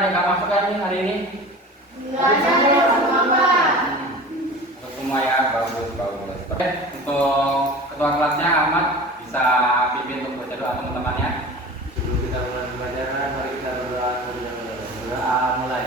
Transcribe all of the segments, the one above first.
ada yang nggak masuk kan nih hari ini? Nggak ada semua, Pak. Untuk semua ya, bagus. Oke, untuk ketua kelasnya Ahmad bisa pimpin untuk baca doa teman-temannya. Sebelum kita mulai pembelajaran, mari kita berdoa terlebih dahulu. Berdoa mulai.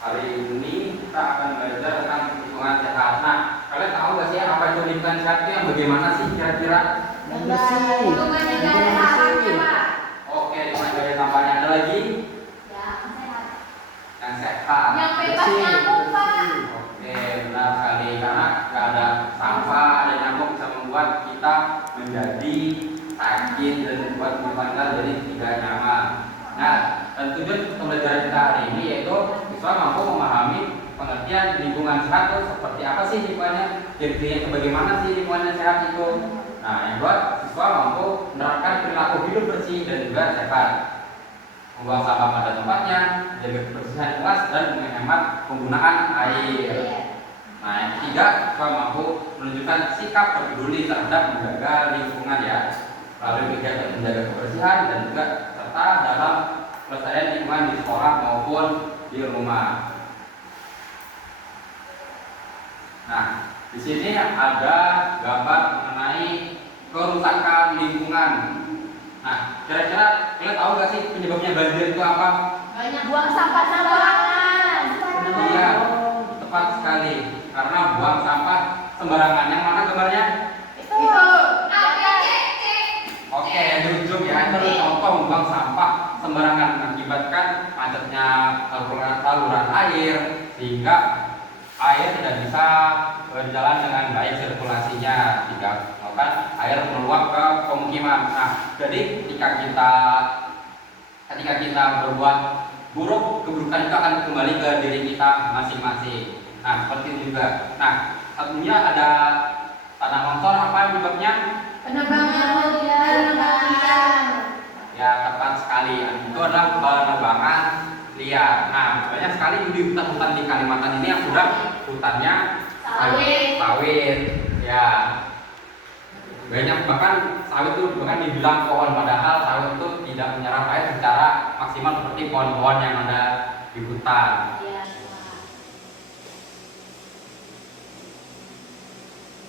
Hari ini kita akan belajar tentang lingkungan sehat. Nah, kalian tahu nggak sih apa itu lingkungan sehat itu yang bagaimana sih kira-kira? Lingkungan yang nggak ada harapannya, Pak. Oke, lingkungan dari tambahnya ada lagi yang sehat. Yang bebas nyamuk, Pak. Oke, benar sekali karena nggak ada sampah, ada nyamuk bisa membuat kita menjadi sakit dan membuat kehidupan kita jadi tidak nyaman. Nah, dan tujuan pembelajaran kita hari ini yaitu siswa mampu memahami pengertian lingkungan sehat itu seperti apa sih lingkungannya, ciri-cirinya bagaimana sih lingkungannya sehat itu. Nah, yang kedua, siswa mampu menerapkan perilaku hidup bersih dan juga sehat, membuang sampah pada tempatnya, menjaga kebersihan kelas dan menghemat penggunaan air. Nah, yang ketiga, siswa mampu menunjukkan sikap peduli terhadap menjaga lingkungan ya, melalui kegiatan menjaga kebersihan dan juga serta dalam pelestarian lingkungan di sekolah maupun di rumah. Nah, di sini ada gambar mengenai kerusakan lingkungan. Nah, kira-kira kalian tahu nggak sih penyebabnya banjir itu apa? Banyak buang sampah sembarangan. Iya, tepat sekali. Karena buang sampah sembarangan. Yang mana gambarnya? Itu. Oke, yang di ujung ya, itu contoh membuang sampah sembarangan mengakibatkan macetnya saluran air sehingga air tidak bisa berjalan dengan baik sirkulasinya sehingga air meluap ke pemukiman. Nah, jadi ketika kita berbuat buruk, keburukan itu akan kembali ke diri kita masing-masing. Nah, seperti itu juga. Nah, satunya ada tanah longsor, apa penyebabnya? Penebangan. Ya, tepat sekali. Itu adalah penebangan liar. Nah, banyak sekali di hutan-hutan di Kalimantan ini yang sudah hutannya sawit. Ya, banyak bahkan sawit itu bahkan dibilang pohon, padahal sawit itu tidak menyerap air secara maksimal seperti pohon-pohon yang ada di hutan.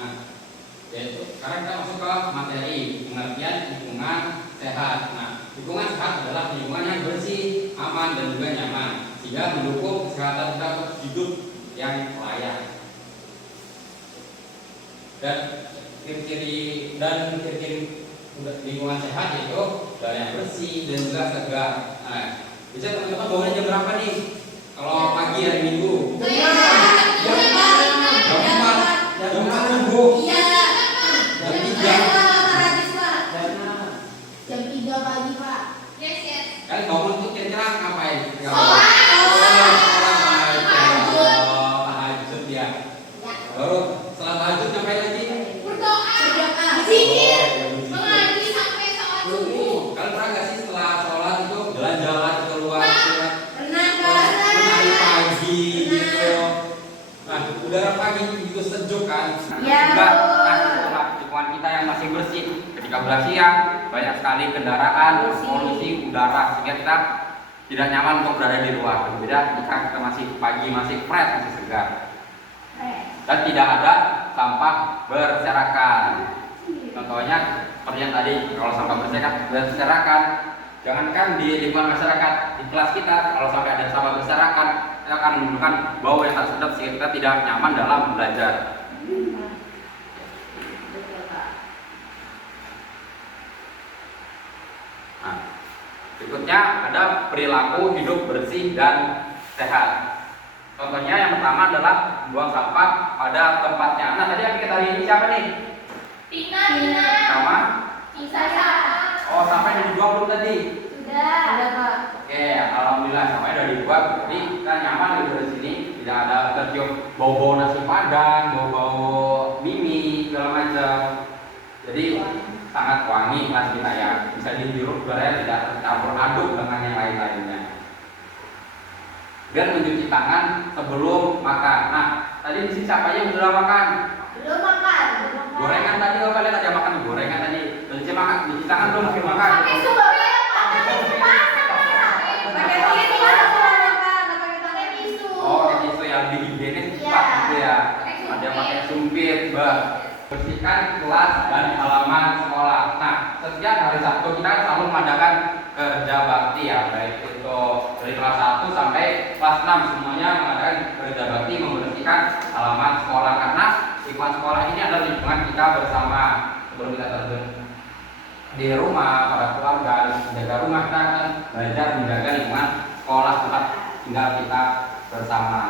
Nah, yaitu sekarang kita masuk ke materi pengertian lingkungan sehat. Nah, lingkungan sehat adalah lingkungan yang bersih, aman dan juga nyaman sehingga mendukung kesehatan kita untuk hidup yang layak. Dan ciri-ciri lingkungan sehat yaitu udara yang bersih dan juga segar. Nah, bisa teman-teman bangunnya jam berapa nih? Kalau pagi hari Minggu? Jam 4 subuh. Jam 3. Jam 3 pagi, Pak. Kalian bangun tuh kira-kira ngapain? Tahajud ya. Baru setelah tahajud ngapain lagi? Kalian pernah nggak sih setelah sholat itu jalan-jalan keluar? Menari pagi gitu. Nah, udara pagi itu sejuk kan? Juga itulah lingkungan kita yang masih bersih. Ketika bulan siang banyak sekali kendaraan, polusi udara sehingga kita tidak nyaman untuk berada di luar. Berbeda jika kita masih pagi, masih fresh, masih segar. Dan tidak ada sampah berserakan. Contohnya seperti yang tadi, kalau sampah berserakan, jangankan di lingkungan masyarakat, di kelas kita kalau sampai ada sampah berserakan, kita akan menimbulkan bau yang tak sedap sehingga kita tidak nyaman dalam belajar. Nah, berikutnya ada perilaku hidup bersih dan sehat. Contohnya yang pertama adalah buang sampah pada tempatnya. Nah, tadi yang kita hari ini siapa nih? Tina. Sama? Saya. Oh, sampai udah dibuang belum tadi? Sudah, Pak. Oke, alhamdulillah sampai udah dibuat. Jadi kita nyaman gitu di sini, tidak ada tercium bau-bau nasi padang, bau-bau mie segala macam. Jadi sangat wangi kelas kita ya. Bisa dihirup sebenarnya tidak tercampur aduk dengan yang lain-lainnya. Dan mencuci tangan sebelum makan. Nah, tadi di sini siapa yang sudah makan? Belum makan. Gorengan tadi apa lihat ada makan gorengan tadi. Cuci makan, cuci tangan belum masih makan. Pakai susu ya, pakai tisu masak. Pakai tisu masak makan, pakai tisu. Oh, pakai tisu yang lebih higienis cepat gitu ya. Ada pakai sumpit, bah. Bersihkan kelas dan halaman sekolah. Nah, setiap hari Sabtu kita selalu mengadakan kerja bakti ya, baik itu dari kelas 1 sampai kelas 6 semuanya mengadakan kerja bakti membersihkan halaman sekolah karena lingkungan sekolah ini adalah lingkungan kita bersama. Sebelum kita terjun di rumah, para keluarga, menjaga rumah kita akan belajar menjaga lingkungan sekolah tempat tinggal kita bersama.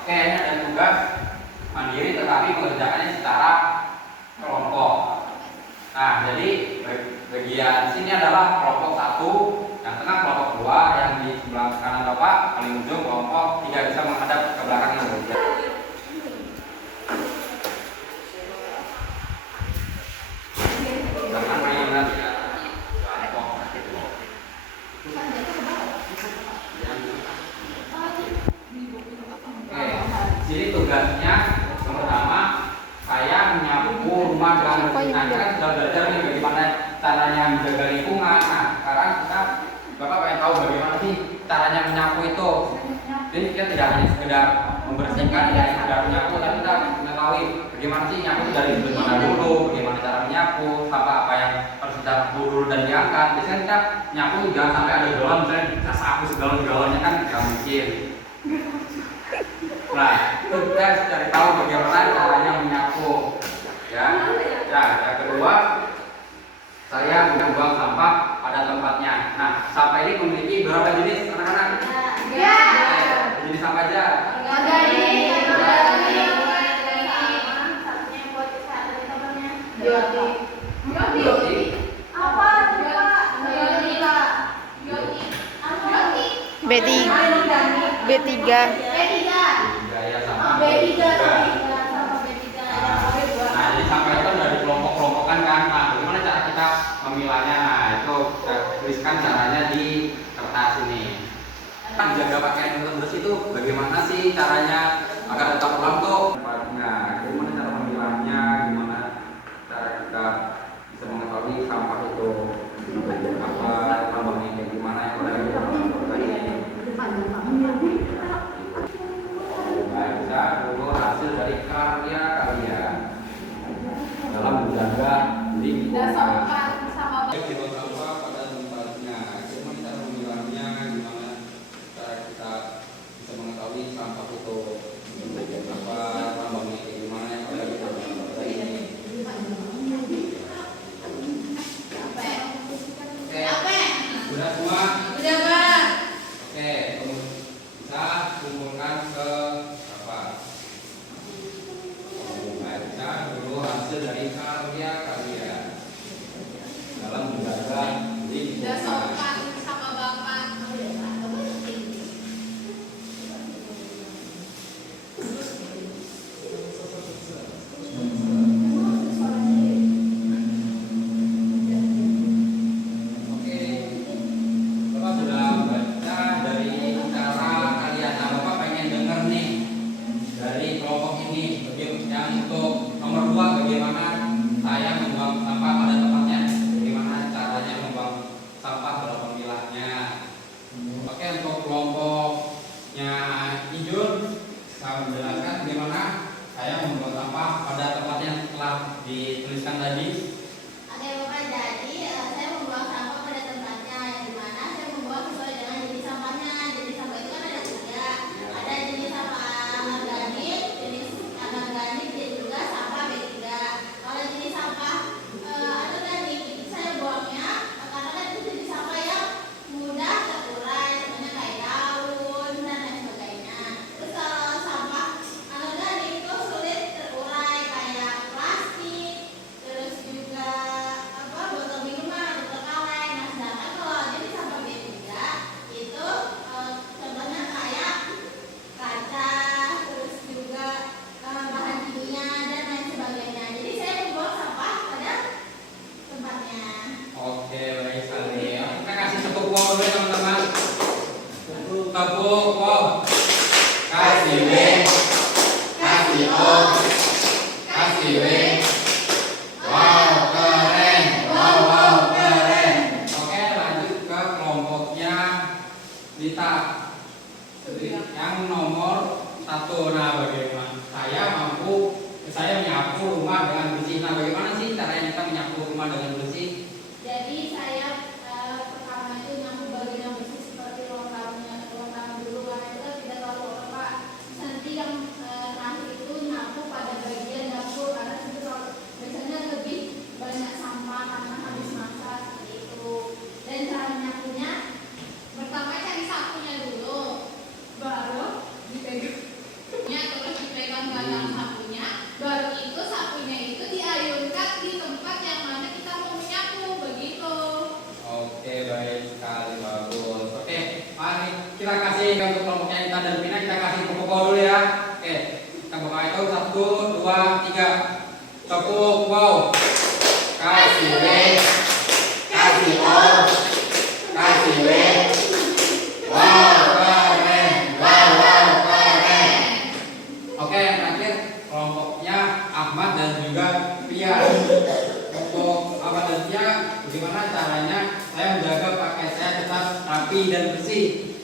Oke, ini ada tugas mandiri tetapi mengerjakannya secara kelompok. Nah, jadi bagian sini adalah kelompok 1, yang tengah kelompok 2, yang di sebelah kanan Bapak paling ujung kelompok 3 bisa menghadap ke belakang yang berbeda. Jangan mainan ya. Jadi tugasnya yang pertama saya menyapu rumah dan kita kan sudah belajar nih bagaimana caranya menjaga lingkungan. Nah, sekarang kita Bapak pengen tahu bagaimana sih caranya menyapu itu. Jadi kita tidak hanya sekedar membersihkan, tidak hanya sekedar menyapu, tapi kita mengetahui bagaimana sih nyapu dari sudut mana dulu, bagaimana cara menyapu, sampah apa yang harus kita dulu dan diangkat. Biasanya kita nyapu jangan sampai ada galon, misalnya kita sapu segalon-galonnya kan tidak mungkin. Nah, itu kita harus cari tahu bagaimana caranya menyapu. Ya, yang kedua, saya membuang sampah pada tempatnya. Nah, sampah ini memiliki berapa jenis anak-anak? Ya. Jenis sampah aja. B3 Nah, jadi sampah itu dari kelompok-kelompokan kan. Nah, bagaimana cara kita memilahnya? Nah, itu kita tuliskan caranya di kertas ini. Menjaga pakaian yang bersih itu bagaimana sih caranya agar tetap lentur? Nah, bagaimana cara memilahnya? Gimana cara kita bisa mengetahui sampah itu apa tambangnya kayak gimana yang boleh kita lakukan ini? Baca dulu hasil dari karya kalian dalam menjaga lingkungan. Buang sampah pada tempatnya. Gimana cara memilahnya? Gimana cara kita bisa mengetahui sampah itu apa tambangnya kayak gimana yang boleh kita lakukan ini? Oke, sudah semua? Udah, Pak. Oke, bisa kumpulkan ke apa? Baca dulu hasil dari karya kalian dalam menjaga lingkungan. Sama Bapak. Oke, Bapak sudah baca dari cara kalian. Nah, Bapak pengen dengar nih dari kelompok ini yang untuk nomor 2 bagaimana saya membuang sampah pada tempatnya, bagaimana caranya membuang sampah dalam memilahnya. Oke, untuk kelompoknya Ijun saya menjelaskan bagaimana saya membuang sampah pada tempatnya yang telah dituliskan tadi. Oke, Bapak, jadi saya membuang sampah pada tempatnya, yang dimana saya membuang sesuai dengan jenis sampahnya. Jenis sampah itu kan ada 3. Ada jenis sampah organik, jenis anorganik, dan juga sampah B3. Kalau jenis sampah anorganik itu saya buangnya karena kan itu jenis sampah yang mudah terurai, semuanya kayak daun dan lain sebagainya. Terus kalau sampah Nah, bagaimana saya menyapu rumah dengan bersih. Nah, bagaimana sih caranya kita menyapu rumah dengan bersih? Jadi saya pertama itu nyapu bagian yang bersih seperti longgarnya dulu karena itu kan tidak terlalu kotor Pak. Nanti yang terakhir itu nyapu pada bagian dapur karena itu biasanya lebih banyak sampah karena habis masak seperti itu. Dan cara menyapunya pertama cari sapunya dulu, baru dipegang terus dipegang batang sapunya, baru itu sapunya itu diayunkan di tempat yang mana kita mau menyapu begitu. Oke, baik sekali, bagus. Oke, mari kita kasih untuk kelompoknya Intan dan Pina, kita kasih tepuk wow dulu ya. Oke, kita buka itu 1, 2, 3. Tepuk wow. Kasih W, kasih O, kasih W. Wow, keren. Wow, keren. Oke, yang terakhir kelompoknya Ahmad dan juga Pia. Untuk Ahmad dan Pia, bagaimana caranya saya menjaga pakaian saya tetap rapi dan bersih?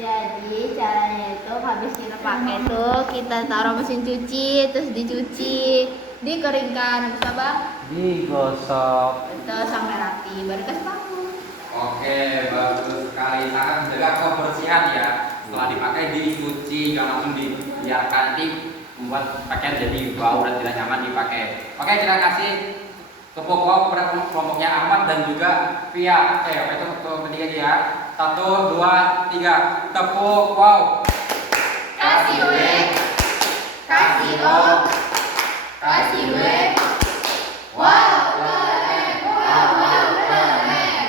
Jadi caranya itu habis kita pakai tuh kita taruh mesin cuci, terus dicuci, dikeringkan, habis apa? Digosok. Terus sampai rapi, baru kasih paku. Oke, bagus sekali. Sangat menjaga kebersihan ya. Setelah dipakai dicuci, jangan langsung dibiarkan, nanti membuat pakaian jadi bau dan tidak nyaman dipakai. Oke, kita kasih tepuk wow kepada kelompoknya Ahmad dan juga Pia. Oke, itu ketiga ya. 1, 2, 3. Tepuk wow. Kasih W, kasih O, kasih W. Wow, keren, wow, keren.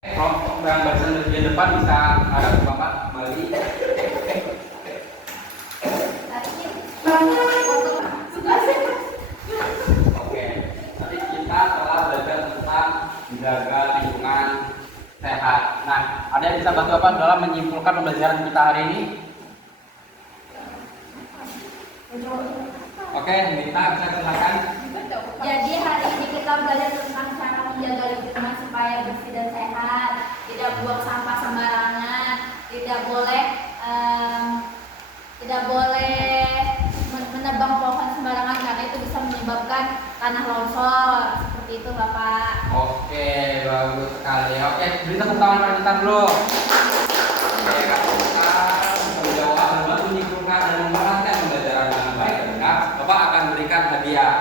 Kelompok yang barisan di depan bisa ada Bapak kembali. Oke, tadi kita telah belajar tentang menjaga lingkungan sehat. Nah, ada yang bisa bantu Bapak dalam menyimpulkan pembelajaran kita hari ini? Oke, Nita bisa silakan. Jadi hari ini kita belajar tentang cara menjaga lingkungan supaya bersih dan sehat, tidak buang sampah sembarangan, tidak boleh menebang pohon sembarangan karena itu bisa menyebabkan tanah longsor. Seperti itu, Bapak. Oke, bagus sekali. Oke, beri tepuk tangan pada kita dulu. Oke, kita menjawab dan menyimpulkan dan menerangkan pembelajaran dengan baik dan benar. Bapak akan berikan hadiah.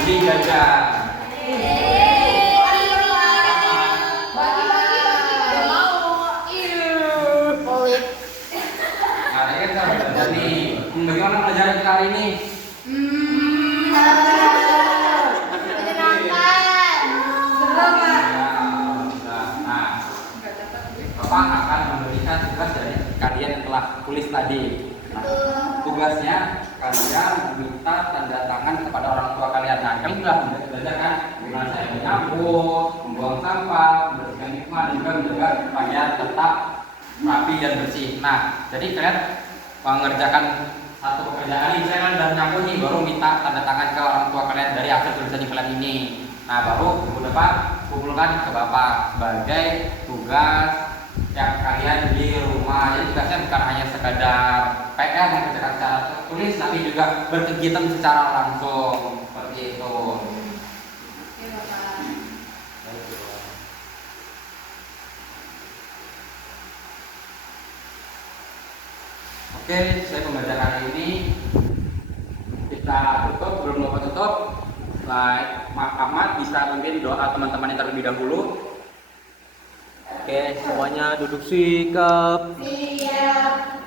Ini jajan. Bagi-bagi. Mau. Pelit. Nah, ini kita belajar nih. Bagaimana pelajaran kita hari ini? Menyenangkan. Seru, Pak. Nah, Bapak akan memberikan tugas dari kalian yang telah tulis tadi. Nah, tugasnya kalian meminta tanda tangan kepada orang tua kalian. Nah, kalian sudah belajar kan bagaimana saya menyapu, membuang sampah, membersihkan lingkungan, dan juga menjaga pakaian tetap rapi dan bersih. Nah, jadi kalian mengerjakan satu pekerjaan ini, saya dan nyapu nih, baru minta tanda tangan ke orang tua kalian dari hasil tulisan kalian ini. Nah, baru kumpulkan ke Bapak sebagai tugas yang kalian di rumah. Jadi tugasnya bukan hanya sekadar PR mengerjakan secara tertulis, tapi juga berkegiatan secara langsung seperti itu. Oke, Bapak. Oke, saya pembelajaran hari ini kita tutup. Belum lupa tutup, Mas Ahmad bisa memimpin doa teman-teman yang terlebih dahulu. Oke, semuanya duduk sikap. Siap.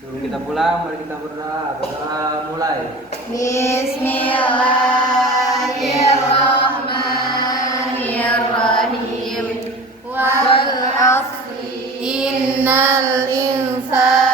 Sebelum kita pulang, mari kita berdoa. Berdoa mulai. Bismillahirrahmanirrahim. Wal 'ashri innal insana